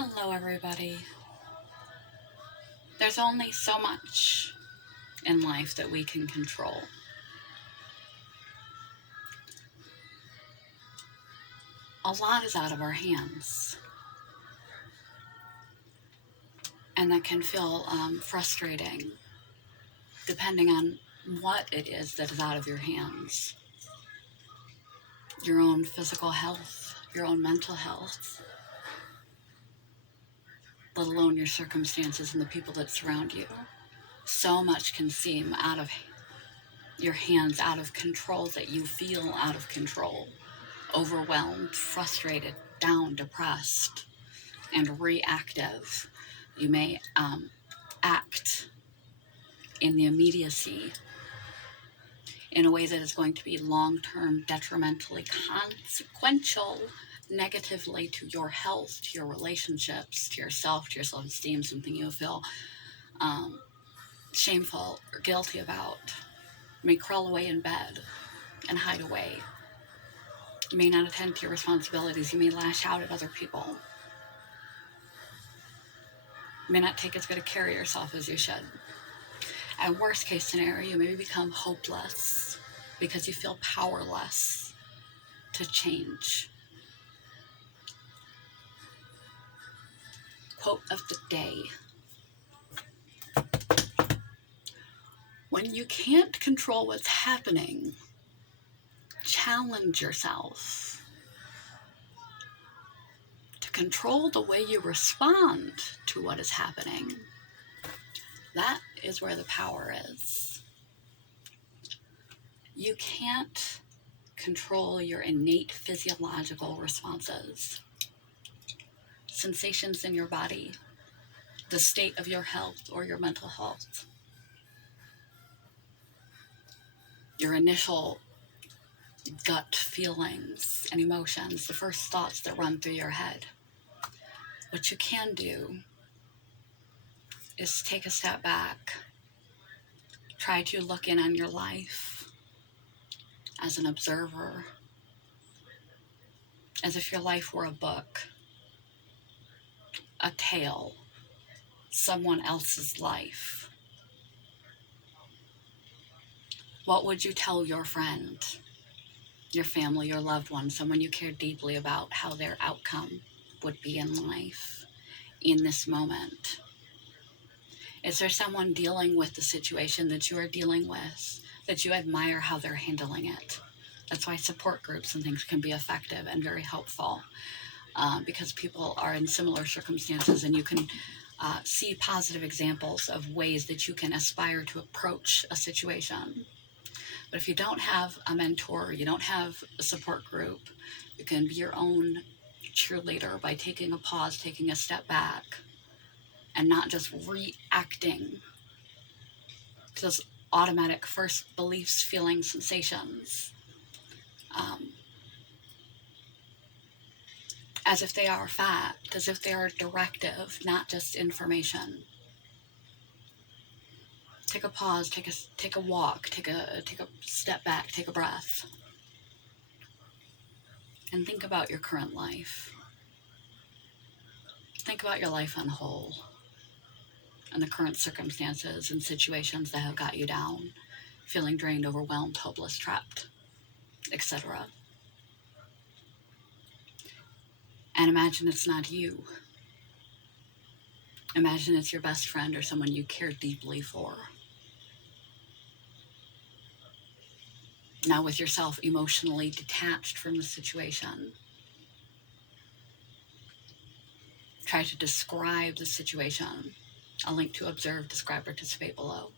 Hello, everybody. There's only so much in life that we can control. A lot is out of our hands, and that can feel frustrating depending on what it is that is out of your hands. Your own physical health, your own mental health, let alone your circumstances and the people that surround you. So much can seem out of your hands, out of control, that you feel out of control, overwhelmed, frustrated, down, depressed, and reactive. You may act in the immediacy in a way that is going to be long-term detrimentally consequential negatively to your health, to your relationships, to yourself, to your self-esteem, something you feel shameful or guilty about. You may crawl away in bed and hide away. You may not attend to your responsibilities. You may lash out at other people. You may not take as good a care of yourself as you should. At worst case scenario, you may become hopeless because you feel powerless to change. Quote of the day: when you can't control what's happening, challenge yourself to control the way you respond to what is happening. That is where the power is. You can't control your innate physiological responses, sensations in your body, the state of your health or your mental health, your initial gut feelings and emotions, the first thoughts that run through your head. What you can do is take a step back, try to look in on your life as an observer, as if your life were a book, a tale, someone else's life. What would you tell your friend, your family, your loved one, someone you care deeply about, how their outcome would be in life in this moment? Is there someone dealing with the situation that you are dealing with that you admire how they're handling it? That's why support groups and things can be effective and very helpful, because people are in similar circumstances, and you can see positive examples of ways that you can aspire to approach a situation. But if you don't have a mentor, you don't have a support group, you can be your own cheerleader by taking a pause, taking a step back, and not just reacting to those automatic first beliefs, feelings, sensations, as if they are fact, as if they are directive, not just information. Take a pause, take a walk, take a step back, take a breath, and think about your current life. Think about your life on whole, and the current circumstances and situations that have got you down, feeling drained, overwhelmed, hopeless, trapped, etc. And imagine it's not you. Imagine it's your best friend or someone you care deeply for. Now, with yourself emotionally detached from the situation, try to describe the situation. A link to observe, describe, participate below.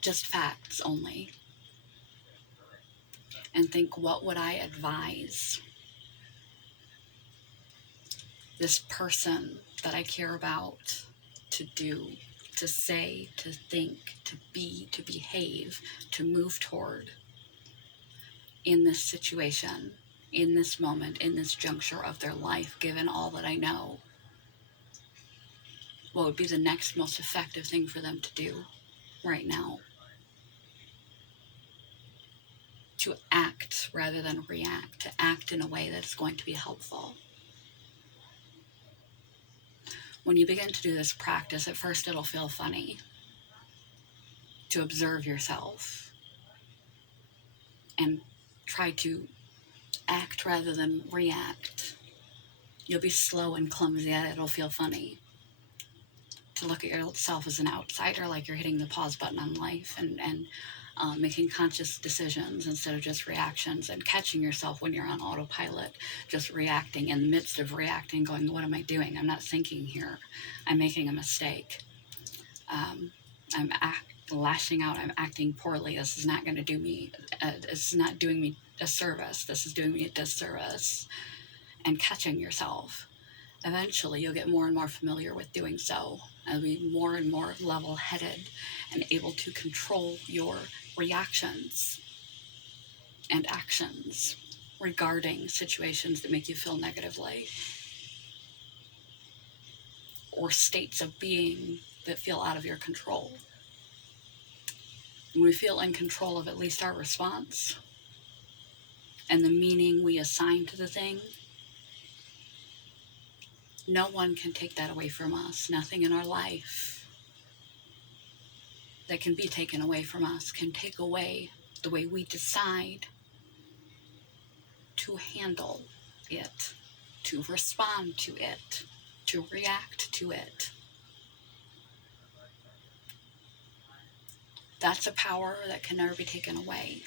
Just facts only. And think, what would I advise this person that I care about to do, to say, to think, to be, to behave, to move toward in this situation, in this moment, in this juncture of their life, given all that I know? What would be the next most effective thing for them to do right now? To act rather than react, to act in a way that is going to be helpful. When you begin to do this practice, at first it'll feel funny to observe yourself and try to act rather than react. You'll be slow and clumsy at it. It'll feel funny to look at yourself as an outsider, like you're hitting the pause button on life and making conscious decisions instead of just reactions, and catching yourself when you're on autopilot, just reacting in the midst of reacting, going, what am I doing? I'm not thinking here. I'm making a mistake. I'm lashing out. I'm acting poorly. This is not going to do me, this is not doing me a service. This is doing me a disservice. And catching yourself. Eventually, you'll get more and more familiar with doing so. You'll be more and more level-headed and able to control your reactions and actions regarding situations that make you feel negatively, or states of being that feel out of your control. When we feel in control of at least our response and the meaning we assign to the thing, no one can take that away from us. Nothing in our life that can be taken away from us can take away the way we decide to handle it, to respond to it, to react to it. That's a power that can never be taken away,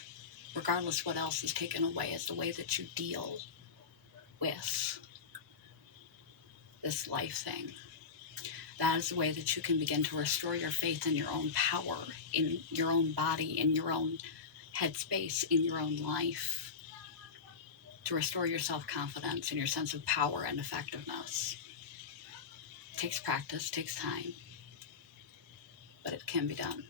regardless what else is taken away, is the way that you deal with this life thing. That is the way that you can begin to restore your faith in your own power, in your own body, in your own headspace, in your own life, to restore your self-confidence and your sense of power and effectiveness. It takes practice, takes time, but it can be done.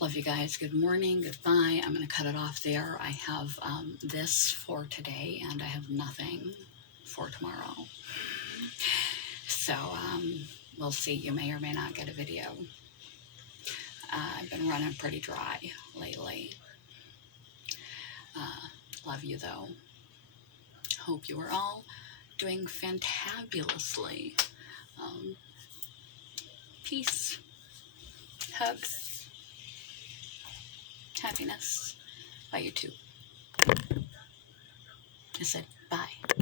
Love you guys. Good morning. Goodbye. I'm going to cut it off there. I have this for today, and I have nothing for tomorrow. So we'll see. You may or may not get a video. I've been running pretty dry lately. Love you, though. Hope you are all doing fantabulously. Peace. Hugs. Happiness. Bye, you too. I said bye.